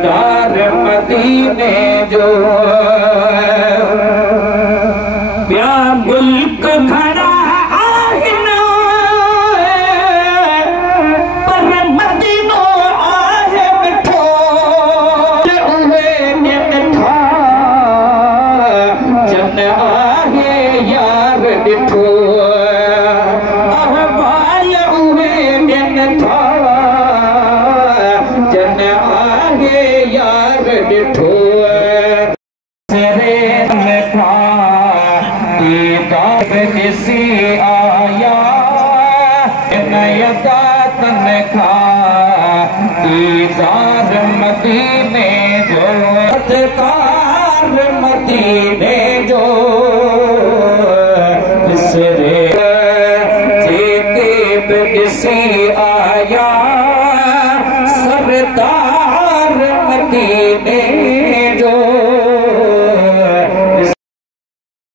दीदार मदीने जो ॿिया मुल्क घणा आहिनि पर मदीनो आहे मिठो उहे ॾिठा जन आहे यार ॾिठो अहवाल उहे ॾिठा जन आहे यार ॾिठो ॾिसी आया तन खां दीदार मदीने जो दीदार मदीने जो विसरे जेके बि ॾिसी आया सरदार मदीने